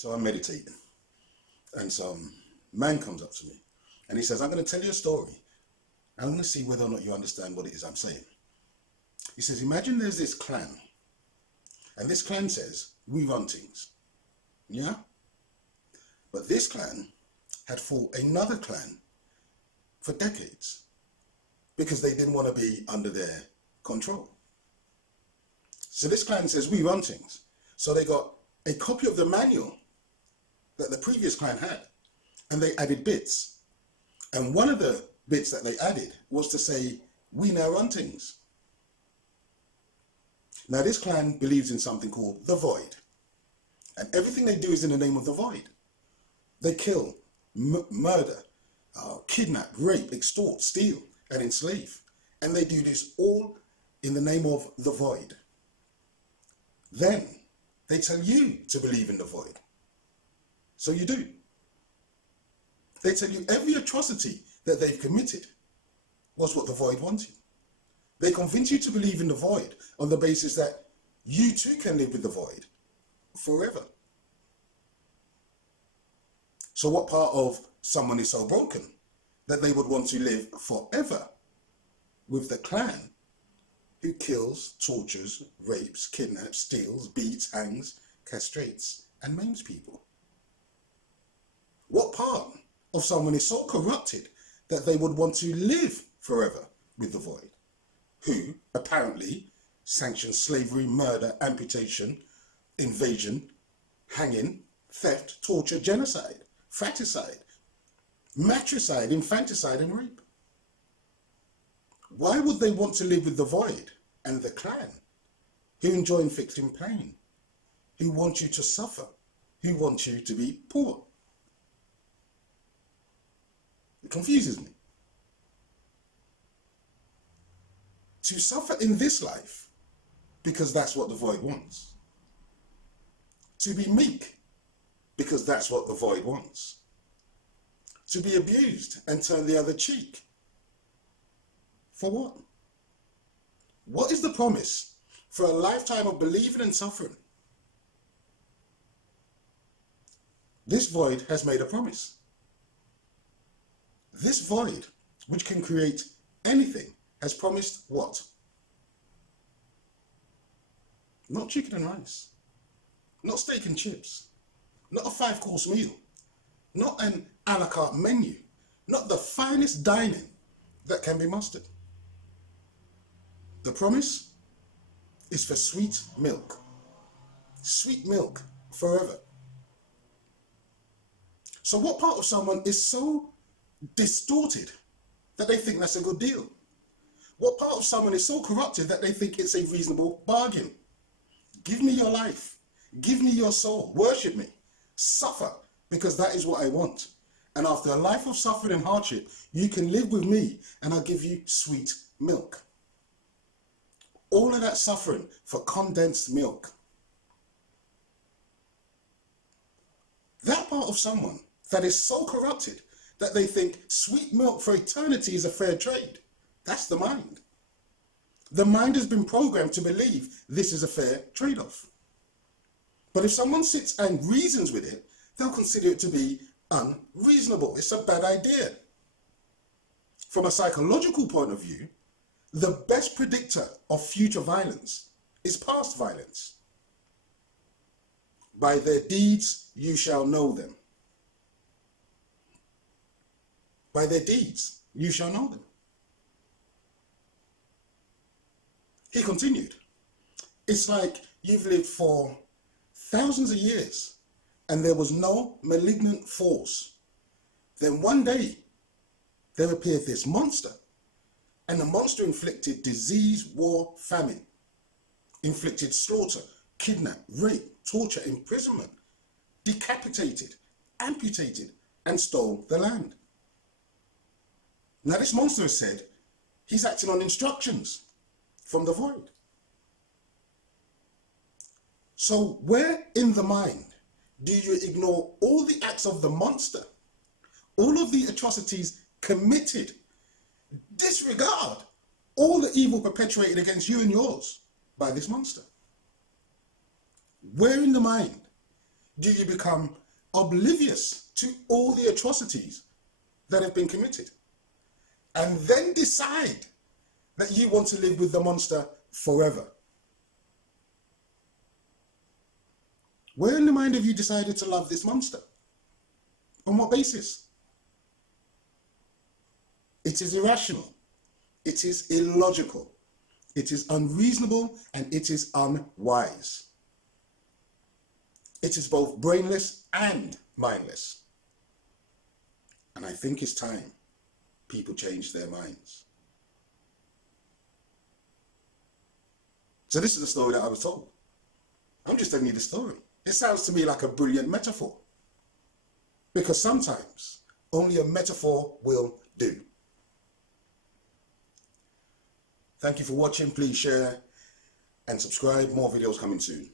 So I'm meditating, and some man comes up to me, and he says, I'm going to tell you a story. I'm going to see whether or not you understand what it is I'm saying. He says, imagine there's this clan, and this clan says, we run things. Yeah? But this clan had fought another clan for decades because they didn't want to be under their control. So this clan says, we run things. So they got a copy of the manual that the previous clan had, and they added bits. And one of the bits that they added was to say, we now run things. Now this clan believes in something called the void. And everything they do is in the name of the void. They kill, murder, kidnap, rape, extort, steal, and enslave. And they do this all in the name of the void. Then they tell you to believe in the void. So you do. They tell you every atrocity that they've committed was what the void wanted. They convince you to believe in the void on the basis that you too can live with the void forever. So what part of someone is so broken that they would want to live forever with the clan who kills, tortures, rapes, kidnaps, steals, beats, hangs, castrates, and maims people? What part of someone is so corrupted that they would want to live forever with the void, who apparently sanctions slavery, murder, amputation, invasion, hanging, theft, torture, genocide, fratricide, matricide, infanticide, and rape? Why would they want to live with the void and the clan who enjoy inflicting pain, who want you to suffer, who want you to be poor? It confuses me. To suffer in this life because that's what the void wants. To be meek because that's what the void wants. To be abused and turn the other cheek. For what? What is the promise for a lifetime of believing and suffering? This void has made a promise. This void, which can create anything, has promised what? Not chicken and rice, not steak and chips, not a 5-course meal, not an a la carte menu, not the finest dining that can be mustered. The promise is for sweet milk forever. So what part of someone is so distorted that they think that's a good deal? What part of someone is so corrupted that they think it's a reasonable bargain? Give me your life. Give me your soul. Worship me. Suffer, because that is what I want. And after a life of suffering and hardship, you can live with me and I'll give you sweet milk. All of that suffering for condensed milk. That part of someone that is so corrupted that they think sweet milk for eternity is a fair trade. That's the mind. The mind has been programmed to believe this is a fair trade-off. But if someone sits and reasons with it, they'll consider it to be unreasonable. It's a bad idea. From a psychological point of view, the best predictor of future violence is past violence. By their deeds, you shall know them. By their deeds, you shall know them. He continued, it's like you've lived for thousands of years and there was no malignant force. Then one day there appeared this monster, and the monster inflicted disease, war, famine, inflicted slaughter, kidnap, rape, torture, imprisonment, decapitated, amputated, and stole the land. Now this monster has said he's acting on instructions from the void. So where in the mind do you ignore all the acts of the monster, all of the atrocities committed, disregard all the evil perpetuated against you and yours by this monster? Where in the mind do you become oblivious to all the atrocities that have been committed, and then decide that you want to live with the monster forever? Where in the mind have you decided to love this monster? On what basis? It is irrational. It is illogical. It is unreasonable, and it is unwise. It is both brainless and mindless. And I think it's time people change their minds. So this is the story that I was told. I'm just telling you the story. It sounds to me like a brilliant metaphor. Because sometimes only a metaphor will do. Thank you for watching. Please share and subscribe. More videos coming soon.